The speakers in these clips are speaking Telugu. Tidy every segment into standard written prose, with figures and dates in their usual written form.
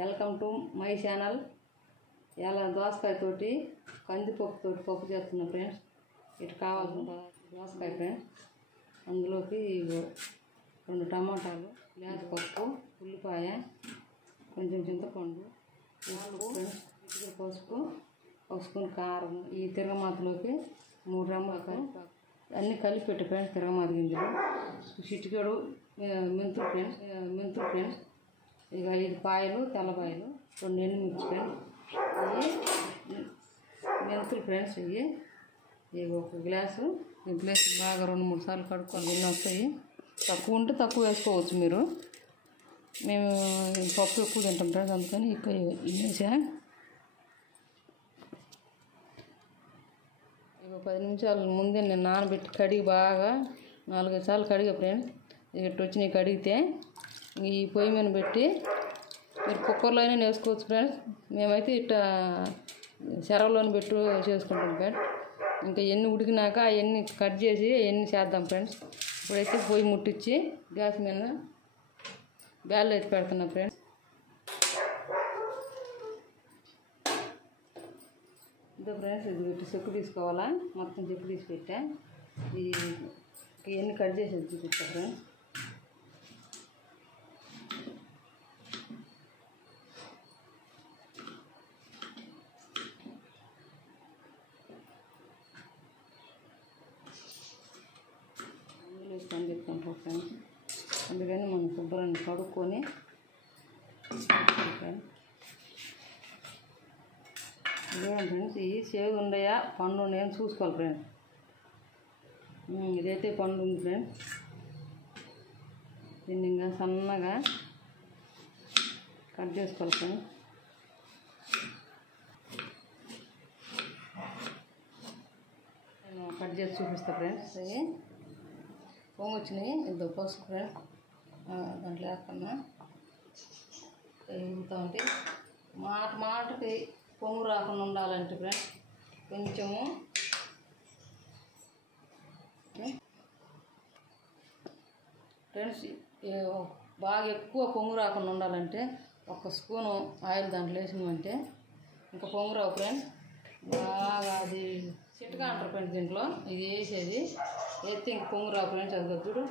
Welcome to my channel. ఇలా దోసకాయతోటి కందిపప్పుతోటి పప్పు చేస్తున్నా ఫ్రెండ్స్. ఇటు కావాల్సిన దోసకాయ ఫ్రెండ్స్, అందులోకి 2 టమాటాలు, లేతపప్పు, ఉల్లిపాయ, కొంచెం చింతపండు, ఫ్రెండ్స్, పసుపు, 1 స్పూన్ కారం, ఈ తిరగమాతలోకి 3 రెమ్మకాయ అన్నీ కలిపి పెట్టి ఫ్రెండ్స్. తిరగమాత గింజలు, చిటికెడు మెంతులు ఫ్రెండ్స్, ఇక 5 పాయలు, తెల్లపాయలు, 2 ఎండుమిర్చి ఫ్రెండ్స్, ఇవి మెంతులు ఫ్రెండ్స్, ఇవి 1 గ్లాసు. ఈ గ్లాస్ బాగా 2-3 సార్లు కడుక్కొని ఎన్ని వస్తాయి. తక్కువ ఉంటే తక్కువ వేసుకోవచ్చు మీరు. మేము పప్పు ఎక్కువ తింటాం ఫ్రెండ్స్, అందుకని ఎక్కువ వేసా. ఇక 10 నిమిషాల ముందే నేను నానబెట్టి కడిగి బాగా 4-5 సార్లు కడిగా ఫ్రెండ్స్. ఇటు వచ్చినాయి కడిగితే ఈ పొయ్యి మీద పెట్టి మీరు కుక్కర్లో అయినా వేసుకోవచ్చు ఫ్రెండ్స్. మేమైతే ఇట్లా చెరవలోని పెట్టి చేసుకుంటాం ఫ్రెండ్స్. ఇంకా ఎన్ని ఉడికినాక అవన్నీ కట్ చేసి అవన్నీ చేద్దాం ఫ్రెండ్స్. ఇప్పుడైతే పొయ్యి ముట్టించి గ్యాస్ మీద బ్యాళ్ళు అయితే పెడుతున్నాం ఫ్రెండ్స్. ఇదో ఫ్రెండ్స్, ఇది పెట్టి చెక్కు తీసుకోవాలా, మొత్తం చెక్కు తీసి పెట్టా. ఇవన్నీ కట్ చేసి చూపిస్తా ఫ్రెండ్స్. పని చెప్తాం ఫ్రెండ్స్, అందుకని మనం శుభ్రంగా కడుక్కొని చూడండి ఫ్రెండ్స్. ఇవి సేగు ఉన్నాయా పండు ఉన్నాయా అని చూసుకోవాలి ఫ్రెండ్స్. ఇదైతే పండు ఉంది ఫ్రెండ్స్. దీన్ని ఇంకా సన్నగా కట్ చేసుకోవాలి ఫ్రెండ్స్. నేను కట్ చేసి చూపిస్తా ఫ్రెండ్స్. అవి పొంగు వచ్చినాయి. ఇదో పసుపు ఫ్రెండ్స్, దాంట్లో వేస్తున్నా. ఎగుతూ ఉంటే మాటకి పొంగు రాకుండా ఉండాలంటే ఫ్రెండ్స్ కొంచెము ఫ్రెండ్స్ బాగా ఎక్కువ పొంగు రాకుండా ఉండాలంటే 1 స్పూను ఆయిల్ దాంట్లో వేసినామంటే ఇంకా పొంగు రావు ఫ్రెండ్స్. బాగా అది చిట్కా అంటారు ఫ్రెండ్స్. దీంట్లో ఇది వేసేది వేస్తే ఇంక పొంగు రావు ఫ్రెండ్స్. అది చూడు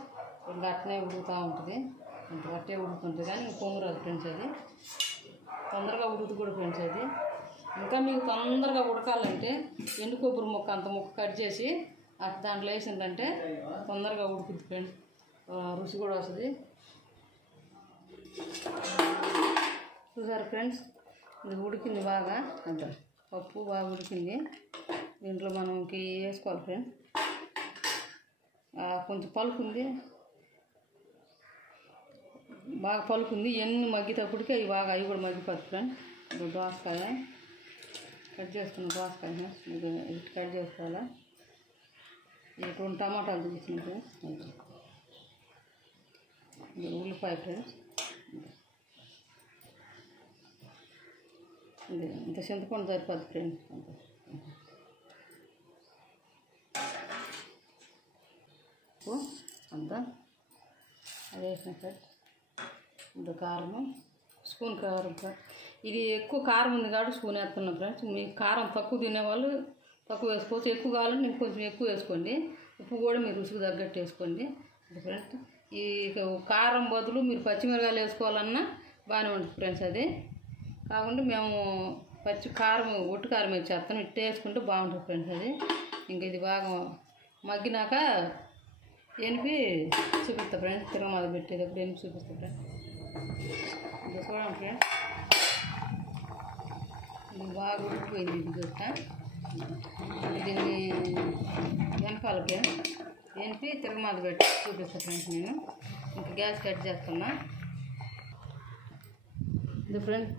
ఇంకా అట్నే ఉడుకుతూ ఉంటుంది, ఇంత గట్టే ఉడుకుతుంటుంది కానీ ఇంక పొంగు రాదు ఫ్రెండ్స్. అది తొందరగా ఉడుకుతుంది కూడా ఫ్రెండ్స్. అది ఇంకా మీకు తొందరగా ఉడకాలంటే ఎండు కొబ్బరి ముక్క అంత ముక్క కట్ చేసి అట్లా దాంట్లో వేసిందంటే తొందరగా ఉడుకుతుంది ఫ్రెండ్స్. రుచి కూడా వస్తుంది. చూసారు ఫ్రెండ్స్, ఇది ఉడికింది బాగా. అంత పప్పు బాగా ఉడికింది. దీంట్లో మనకి వేసుకోవాలి ఫ్రెండ్స్. కొంచెం పలుకుంది, బాగా పలుకుంది. ఎన్ని మగ్గితేప్పటికి అవి కూడా మగ్గిపోతుంది ఫ్రెండ్స్. ఇప్పుడు దోసకాయ కట్ చేసుకున్న దోసకాయ ఇది కట్ చేసుకోవాలా. ఇది 2 టమాటాలు తీసుకున్నాం ఫ్రెండ్స్. ఇది ఉల్లిపాయ ఫ్రెండ్స్. ఇది ఇంత చింతపండు సరిపోద్ది ఫ్రెండ్స్. అంతా అది వేసిన ఫ్రెండ్స్. ఇంత కారం, స్పూన్ కారం ఫ్రెండ్స్. ఇది ఎక్కువ కారం ఉంది కాబట్టి స్పూన్ వేస్తున్నాం ఫ్రెండ్స్. మీకు కారం తక్కువ తినేవాళ్ళు తక్కువ వేసుకోవచ్చు, ఎక్కువ కావాలంటే నేను కొంచెం ఎక్కువ వేసుకోండి. ఉప్పు కూడా మీరు రుచికి తగ్గట్టు వేసుకోండి ఫ్రెండ్స్. ఈ కారం బదులు మీరు పచ్చిమిరకాయలు వేసుకోవాలన్నా బాగానే ఉంటుంది ఫ్రెండ్స్. అది కాకుండా మేము ఒట్టు కారం వేసేస్తాం. ఇట్లా వేసుకుంటే బాగుంటుంది ఫ్రెండ్స్. అది ఇంకా ఇది బాగా మగ్గినాక ఎనిపి చూపిస్తా ఫ్రెండ్స్. తిరగమాత పెట్టేటప్పుడు ఎనిపి చూపిస్తా ఫ్రెండ్స్. ఇంకా చూడండి ఫ్రెండ్స్, ఇది బాగా ఉడికిపోయింది. ఇది చూస్తా దీన్ని వెనకాల ఫ్రెండ్స్ ఎనిపి తిరగమాత పెట్టి చూపిస్తా ఫ్రెండ్స్. నేను ఇంకా గ్యాస్ కట్ చేస్తున్నా. ఇది ఫ్రెండ్స్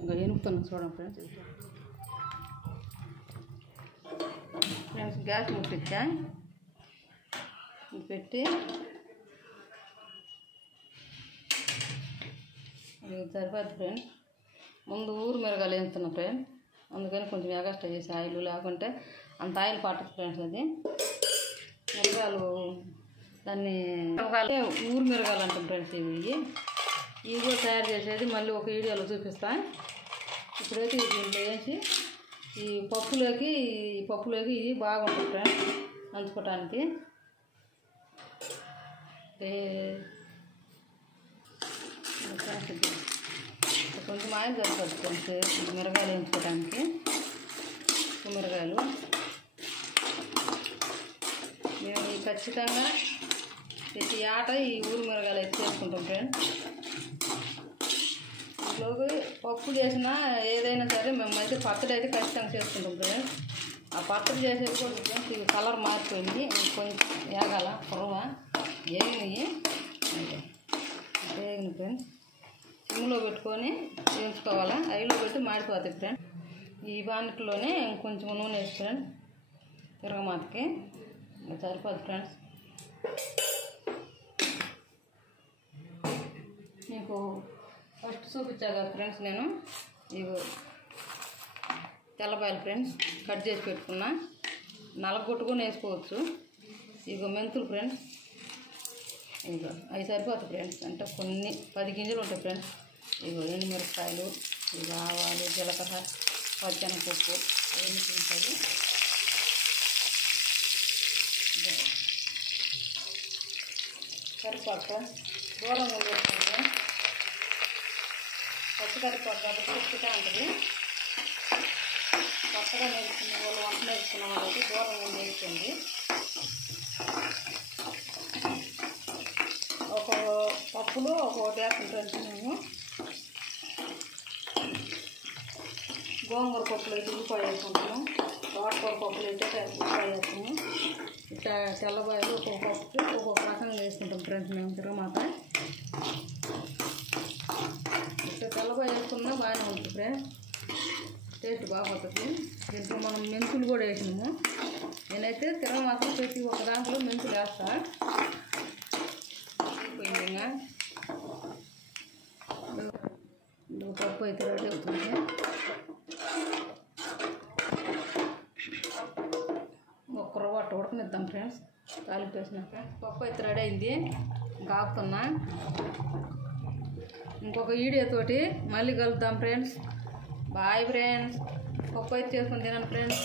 ఇంకా ఎనుపుతున్నా చూడండి ఫ్రెండ్స్. ఫ్రెండ్స్ గ్యాస్ ముట్టించా పెట్టి సరిపోద్ది ఫ్రెండ్స్. ముందు ఊరు మిరగాయలు వేస్తున్నా ఫ్రెండ్స్, అందుకని కొంచెం ఎగస్ట్రా చేసి ఆయిల్, లేకుంటే అంత ఆయిల్ పట్టదు ఫ్రెండ్స్. అది మిరగాయలు దాన్ని ఊరు మిరగాయలు అంటాం ఫ్రెండ్స్. ఇవి ఇవి కూడా తయారు చేసేది మళ్ళీ ఒక వీడియోలో చూపిస్తా. ఇప్పుడైతే దీంట్లో వేసి ఈ పప్పులోకి ఇవి బాగుంటుంది ఫ్రెండ్స్ నంచుకోవటానికి. కొంచెం ఆయిల్ సరిపోతుంది ఫ్రెండ్స్ మిరగాయలు వేయించుకోవడానికి. మిరగాయలు మేము ఖచ్చితంగా ప్రతి ఆట ఈ ఊరు మిరగాయలు అయితే చేసుకుంటాం ఫ్రెండ్స్. ఇంట్లోకి పప్పు చేసినా ఏదైనా సరే మేమైతే పచ్చడి అయితే ఖచ్చితంగా చేసుకుంటాం ఫ్రెండ్స్. ఆ పచ్చడి చేసేది కూడా ఫ్రెండ్స్ ఇవి కలర్ మారిపోయింది, కొంచెం వేగాల కుర్ర వేగినవి వేగిన ఫ్రెండ్స్. సిమ్లో పెట్టుకొని వేయించుకోవాలా, ఐలో పెట్టి మాడిపోతాయి ఫ్రెండ్స్. ఈ బాండిలోనే కొంచెం నూనె వేసి ఫ్రెండ్స్ తిరగమాతకి సరిపోదు ఫ్రెండ్స్. మీకు ఫస్ట్ చూపించా కదా ఫ్రెండ్స్ నేను ఇవి తెల్లపాయలు ఫ్రెండ్స్ కట్ చేసి పెట్టుకున్నా, నలగొట్టుకొని వేసుకోవచ్చు. ఇగో మెంతులు ఫ్రెండ్స్, ఇగో అవి సరిపోతాయి ఫ్రెండ్స్. అంటే కొన్ని 10 గింజలు ఉంటాయి ఫ్రెండ్స్. ఇగో ఎండుమిరపకాయలు, ఇవి ఆవాలు, జీలకర్ర, పచ్చెనపప్పు అవన్నీ ఉంటాయి. కరివేపాకు దూరంగా వేసుకుంటే పచ్చికరివేపాకు కాబట్టి పుట్టుగా ఉంటుంది. కొత్తగా నేర్చుకున్న వాళ్ళు వంట నేర్చుకున్న వాళ్ళకి దూరంగా వేసుకోండి. ఒక పప్పులో ఒక్కొక్కటి వేసుకుంటాను. మేము గోంగూర పప్పులు అయితే ఉల్లిపాయ వేసుకుంటాము, తోటకూర పప్పులు అయితే ఉల్లిపాయ వేస్తాము. ఇట్లా తెల్లబాయలు ఒక్కొక్క పప్పుకి ఒక్కొక్క రకంగా వేసుకుంటాం ఫ్రెండ్స్ మేము తిరగమాత. ఇట్లా తెల్లబాయ వేసుకున్నా బాగానే ఉంటుంది ఫ్రెండ్స్, టేస్ట్ బాగుంటుంది. దీంట్లో మనం మెంతులు కూడా వేసినాము. నేనైతే తిరగమాత ప్రతి ఒక్క దాంట్లో మెంతులు వేస్తా. పోయిందిగా పప్పు అయితే రెడీ అవుతుంది. ఒక్క రవ్వట్టు ఉడకనిద్దాం ఫ్రెండ్స్. తాలింపు వేసినాక పప్పు అయితే రెడీ అయింది, కాపుతున్నా. ఇంకొక వీడియోతోటి మళ్ళీ కలుద్దాం ఫ్రెండ్స్. Bye friends. పప్పు అయితే చేసుకొని తినండి ఫ్రెండ్స్.